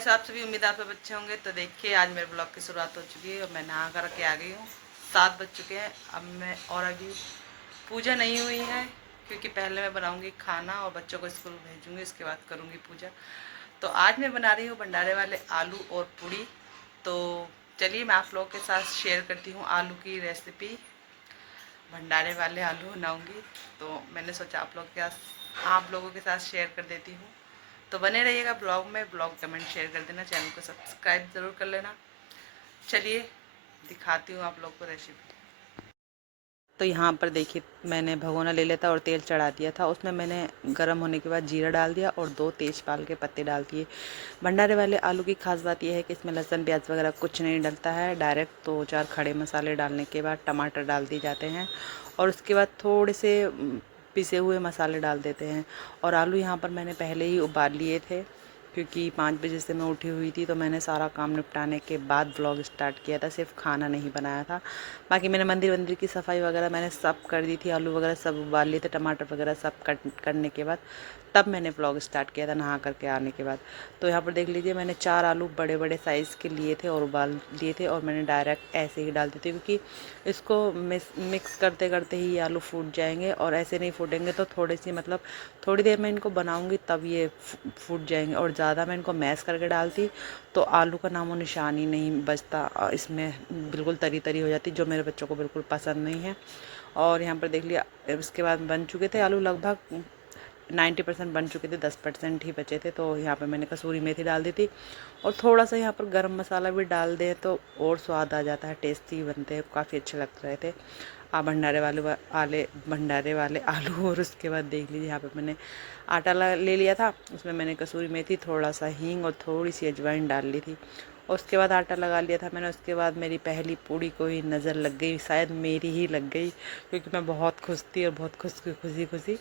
कैसे आप सभी, उम्मीद आप सब अच्छे होंगे। तो देखिए आज मेरे ब्लॉग की शुरुआत हो चुकी है और मैं नहा कर के आ गई हूँ। 7 बज चुके हैं अब मैं, और अभी पूजा नहीं हुई है क्योंकि पहले मैं बनाऊंगी खाना और बच्चों को स्कूल भेजूंगी, उसके बाद करूंगी पूजा। तो आज मैं बना रही हूँ भंडारे वाले आलू और पूड़ी। तो चलिए मैं आप लोगों के साथ शेयर करती हूँ आलू की रेसिपी। भंडारे वाले आलू बनाऊंगी तो मैंने सोचा आप लोगों के साथ शेयर कर देती हूँ। तो बने रहिएगा ब्लॉग में, ब्लॉग कमेंट शेयर कर देना, चैनल को सब्सक्राइब ज़रूर कर लेना। चलिए दिखाती हूँ आप लोग को रेसिपी। तो यहाँ पर देखिए मैंने भगोना ले लिया था और तेल चढ़ा दिया था। उसमें मैंने गर्म होने के बाद जीरा डाल दिया और 2 तेज़पात के पत्ते डाल दिए। भंडारे वाले आलू की खास बात यह है कि इसमें लहसुन प्याज वगैरह कुछ नहीं डलता है, डायरेक्ट 2-4 खड़े मसाले डालने के बाद टमाटर डाल दिए जाते हैं और उसके बाद थोड़े से पिसे हुए मसाले डाल देते हैं। और आलू यहाँ पर मैंने पहले ही उबाल लिए थे क्योंकि 5 बजे से मैं उठी हुई थी, तो मैंने सारा काम निपटाने के बाद ब्लॉग स्टार्ट किया था, सिर्फ खाना नहीं बनाया था। बाकी मैंने मंदिर की सफाई वगैरह मैंने सब कर दी थी, आलू वगैरह सब उबाल लिए थे, टमाटर वगैरह सब कट करने के बाद तब मैंने ब्लॉग स्टार्ट किया था नहा करके आने के बाद। तो यहाँ पर देख लीजिए मैंने 4 आलू बड़े बड़े साइज़ के लिए थे और उबाल लिए थे और मैंने डायरेक्ट ऐसे ही डाल दिए थे क्योंकि इसको मिक्स करते करते ही ये आलू फूट जाएंगे और ऐसे नहीं फूटेंगे तो थोड़ी सी मतलब थोड़ी देर में इनको बनाऊंगी तब ये फूट जाएंगे। और ज़्यादा मैं इनको मैश करके डालती तो आलू का नामो निशान ही नहीं बचता, इसमें बिल्कुल तरी तरी हो जाती, जो मेरे बच्चों को बिल्कुल पसंद नहीं है। और यहाँ पर देख लिया उसके बाद बन चुके थे आलू, लगभग 90% बन चुके थे, 10% ही बचे थे। तो यहाँ पर मैंने कसूरी मेथी डाल दी थी और थोड़ा सा यहाँ पर गरम मसाला भी डाल दें तो और स्वाद आ जाता है, टेस्टी बनते हैं, काफ़ी अच्छे लग रहे थे भंडारे वाले आलू। और उसके बाद देख लीजिए यहाँ पे मैंने आटा ले लिया था, उसमें मैंने कसूरी मेथी, थोड़ा सा हींग और थोड़ी सी अजवाइन डाल ली थी और उसके बाद आटा लगा लिया था मैंने। उसके बाद मेरी पहली पूड़ी को ही नज़र लग गई, शायद मेरी ही लग गई क्योंकि मैं बहुत खुश थी और बहुत खुशी खुशी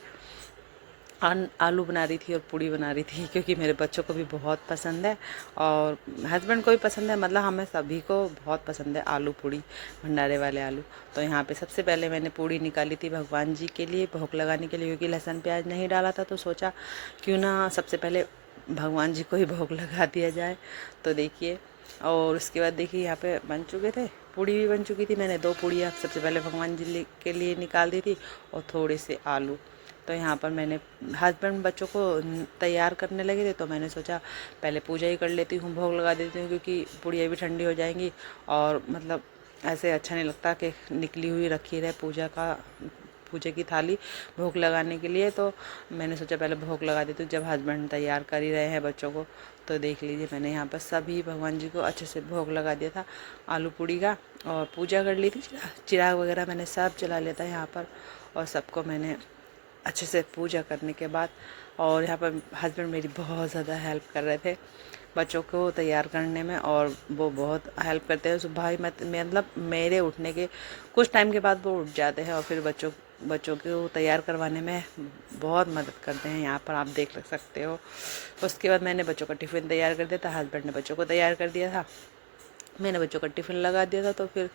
आलू बना रही थी और पूड़ी बना रही थी क्योंकि मेरे बच्चों को भी बहुत पसंद है और हस्बैंड को भी पसंद है, मतलब हमें सभी को बहुत पसंद है आलू पूड़ी, भंडारे वाले आलू। तो यहाँ पे सबसे पहले मैंने पूड़ी निकाली थी भगवान जी के लिए भोग लगाने के लिए, क्योंकि लहसुन प्याज नहीं डाला था तो सोचा क्यों ना सबसे पहले भगवान जी को ही भोग लगा दिया जाए। तो देखिए, और उसके बाद देखिए यहाँ पे बन चुके थे, पूड़ी भी बन चुकी थी। मैंने 2 पूड़ियाँ सबसे पहले भगवान जी के लिए निकाल दी थी और थोड़े से आलू। तो यहाँ पर मैंने हस्बैंड बच्चों को तैयार करने लगे थे तो मैंने सोचा पहले पूजा ही कर लेती हूँ, भोग लगा देती हूँ, क्योंकि पूड़ियाँ भी ठंडी हो जाएंगी और मतलब ऐसे अच्छा नहीं लगता कि निकली हुई रखी रहे पूजा की थाली भोग लगाने के लिए। तो मैंने सोचा पहले भोग लगा देती हूँ जब हस्बैंड तैयार कर ही रहे हैं बच्चों को। तो देख लीजिए मैंने यहाँ पर सभी भगवान जी को अच्छे से भोग लगा दिया था आलू पूड़ी का और पूजा कर ली थी। चिराग वगैरह मैंने सब जला लिया था यहाँ पर और सबको मैंने अच्छे से पूजा करने के बाद। और यहाँ पर हस्बैंड मेरी बहुत ज़्यादा हेल्प कर रहे थे बच्चों को तैयार करने में और वो बहुत हेल्प करते हैं सुबह ही, मतलब मेरे उठने के कुछ टाइम के बाद वो उठ जाते हैं और फिर बच्चों को तैयार करवाने में बहुत मदद करते हैं। यहाँ पर आप देख सकते हो। उसके बाद मैंने बच्चों का टिफ़िन तैयार कर दिया था, हस्बैंड ने बच्चों को तैयार कर दिया था, मैंने बच्चों का टिफ़िन लगा दिया था। तो फिर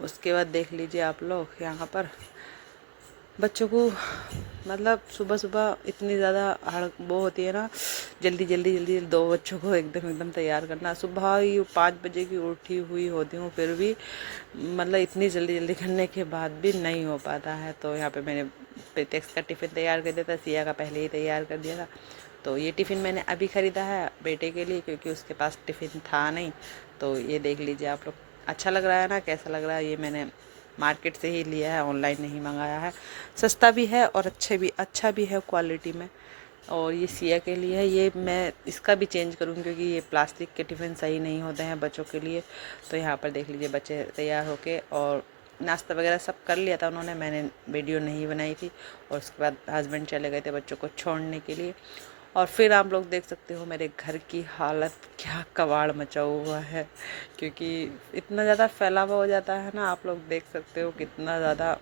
उसके बाद देख लीजिए आप लोग यहाँ पर बच्चों को मतलब सुबह सुबह इतनी ज़्यादा वो होती है ना, जल्दी 2 बच्चों को एकदम तैयार करना। सुबह ही 5 बजे की उठी हुई होती हूँ फिर भी मतलब इतनी जल्दी करने के बाद भी नहीं हो पाता है। तो यहाँ पे मैंने प्रत्यक्ष का टिफ़िन तैयार कर दिया था, सिया का पहले ही तैयार कर दिया था। तो ये टिफ़िन मैंने अभी ख़रीदा है बेटे के लिए क्योंकि उसके पास टिफ़िन था नहीं। तो ये देख लीजिए आप लोग, अच्छा लग रहा है ना, कैसा लग रहा है। ये मैंने मार्केट से ही लिया है, ऑनलाइन नहीं मंगाया है। सस्ता भी है और अच्छा भी है क्वालिटी में। और ये सिया के लिए है, ये मैं इसका भी चेंज करूँगी क्योंकि ये प्लास्टिक के टिफ़िन सही नहीं होते हैं बच्चों के लिए। तो यहाँ पर देख लीजिए बच्चे तैयार होके और नाश्ता वगैरह सब कर लिया था उन्होंने, मैंने वीडियो नहीं बनाई थी। और उसके बाद हस्बैंड चले गए थे बच्चों को छोड़ने के लिए। और फिर आप लोग देख सकते हो मेरे घर की हालत, क्या कबाड़ मचा हुआ है क्योंकि इतना ज़्यादा फैलावा हो जाता है ना। आप लोग देख सकते हो कितना ज़्यादा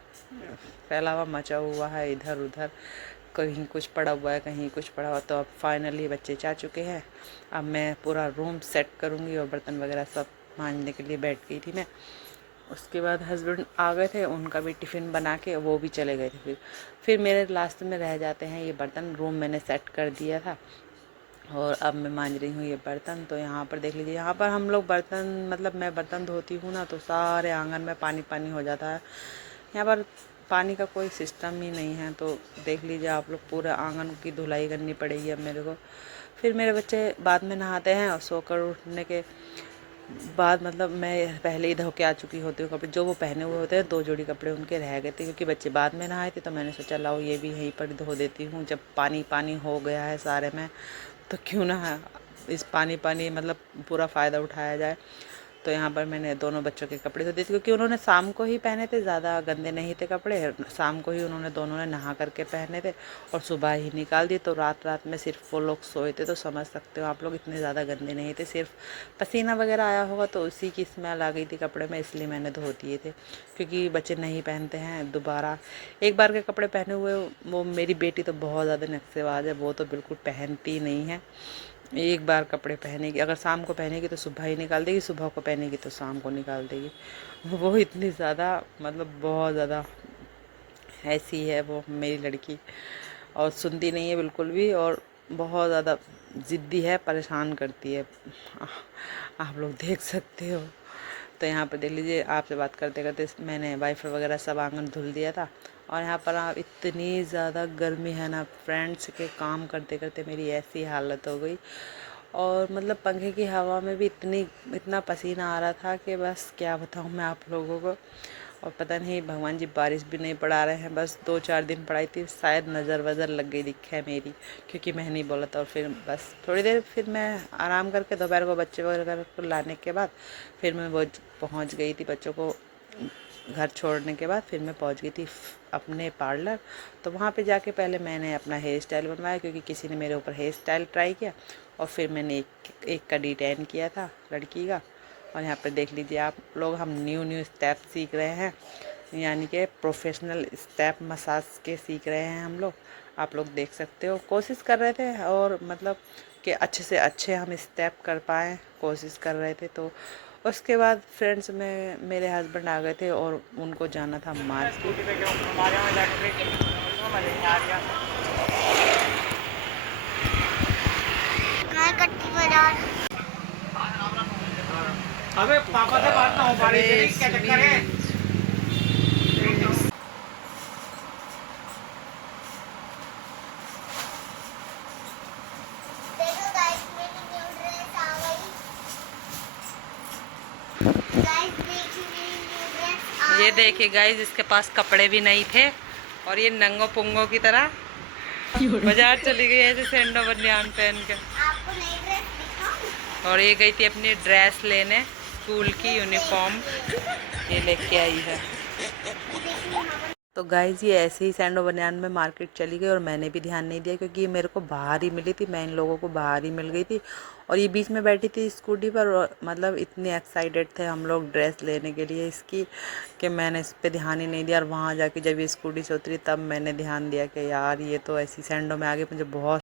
फैलावा मचा हुआ है इधर उधर, कहीं कुछ पड़ा हुआ है कहीं कुछ पड़ा हुआ। तो अब फाइनली बच्चे जा चुके हैं, अब मैं पूरा रूम सेट करूँगी और बर्तन वगैरह सब मांजने के लिए बैठ गई थी मैं। उसके बाद हस्बैंड आ गए थे, उनका भी टिफ़िन बना के वो भी चले गए थे। फिर मेरे लास्ट में रह जाते हैं ये बर्तन। रूम मैंने सेट कर दिया था और अब मैं मांज रही हूँ ये बर्तन। तो यहाँ पर देख लीजिए, यहाँ पर हम लोग बर्तन मतलब मैं बर्तन धोती हूँ ना तो सारे आंगन में पानी पानी हो जाता है। यहाँ पर पानी का कोई सिस्टम ही नहीं है, तो देख लीजिए आप लोग, पूरे आंगन की धुलाई करनी पड़ेगी अब मेरे को। फिर मेरे बच्चे बाद में नहाते हैं और सोकर उठने के बाद मतलब मैं पहले ही धो के आ चुकी होती हूँ कपड़े, जो वो पहने हुए होते हैं 2 जोड़ी कपड़े उनके रह गए थे क्योंकि बच्चे बाद में नहाए थे। तो मैंने सोचा लाओ ये भी यहीं पर धो देती हूँ, जब पानी पानी हो गया है सारे में तो क्यों ना इस पानी पानी मतलब पूरा फ़ायदा उठाया जाए। तो यहाँ पर मैंने दोनों बच्चों के कपड़े धो दिए थे क्योंकि उन्होंने शाम को ही पहने थे, ज़्यादा गंदे नहीं थे कपड़े। शाम को ही उन्होंने दोनों ने नहा करके पहने थे और सुबह ही निकाल दिए। तो रात रात में सिर्फ वो लोग सोए थे, तो समझ सकते हो आप लोग, इतने ज़्यादा गंदे नहीं थे, सिर्फ पसीना वगैरह आया होगा तो उसी की स्मेल आ गई थी कपड़े में, इसलिए मैंने धो दिए थे। क्योंकि बच्चे नहीं पहनते हैं दोबारा, एक बार के कपड़े पहने हुए। वो मेरी बेटी तो बहुत ज़्यादा नक्सेबाज है, वो तो बिल्कुल पहनती नहीं है। एक बार कपड़े पहनेगी, अगर शाम को पहनेगी तो सुबह ही निकाल देगी, सुबह को पहनेगी तो शाम को निकाल देगी। वो इतनी ज़्यादा मतलब बहुत ज़्यादा ऐसी है वो मेरी लड़की, और सुनती नहीं है बिल्कुल भी, और बहुत ज़्यादा ज़िद्दी है, परेशान करती है। आप लोग देख सकते हो। तो यहाँ पर देख लीजिए, आपसे बात करते करते मैंने वाइफर वगैरह सब आंगन धुल दिया था। और यहाँ पर आप, इतनी ज़्यादा गर्मी है ना फ्रेंड्स, के काम करते करते मेरी ऐसी हालत हो गई। और मतलब पंखे की हवा में भी इतना पसीना आ रहा था कि बस क्या बताऊँ मैं आप लोगों को। और पता नहीं भगवान जी बारिश भी नहीं पड़ा रहे हैं, बस 2-4 दिन पड़ाई थी, शायद नज़र वज़र लग गई दिखे मेरी, क्योंकि मैं नहीं बोला था। और फिर बस थोड़ी देर फिर मैं आराम करके दोपहर को बच्चे वगैरह को लाने के बाद फिर मैं वो पहुँच गई थी, बच्चों को घर छोड़ने के बाद फिर मैं पहुँच गई थी अपने पार्लर। तो वहाँ पे जाके पहले मैंने अपना हेयर स्टाइल बनवाया क्योंकि किसी ने मेरे ऊपर हेयर स्टाइल ट्राई किया, और फिर मैंने एक का डिटेन किया था लड़की का। और यहाँ पर देख लीजिए आप लोग, हम न्यू स्टेप सीख रहे हैं, यानी कि प्रोफेशनल स्टेप मसाज के सीख रहे हैं हम लोग। आप लोग देख सकते हो, कोशिश कर रहे थे और मतलब कि अच्छे से अच्छे हम स्टेप कर पाएँ, कोशिश कर रहे थे। तो उसके बाद फ्रेंड्स में मेरे हस्बैंड आ गए थे और उनको जाना था मार्केट। अबे पापा से बात ना हो पा रही थी, क्या चक्कर है? देखो गाइस, मेरी न्यू ड्रेस आ गई। गाइस देखिए, मेरी न्यू ड्रेस आ ये गई। देखिए गाइस, इसके पास कपड़े भी नहीं थे और ये नंगो पुंगो की तरह बाजार चली गई ऐसे सैंडो बनियान पहन के। आपको नई ड्रेस दिखाऊं? और ये गई थी अपनी ड्रेस लेने, स्कूल की यूनिफॉर्म ये लेके आई है। तो गाइज ये ऐसे ही सैंडो बनियान में मार्केट चली गई और मैंने भी ध्यान नहीं दिया क्योंकि ये मेरे को बाहर ही मिली थी, मैं इन लोगों को बाहर ही मिल गई थी। और ये बीच में बैठी थी स्कूटी पर, और मतलब इतने एक्साइटेड थे हम लोग ड्रेस लेने के लिए इसकी, कि मैंने इस पर ध्यान ही नहीं दिया। और वहाँ जाके जब ये स्कूटी से उतरी तब मैंने ध्यान दिया कि यार ये तो ऐसी सैंडो में आ गई, मुझे बहुत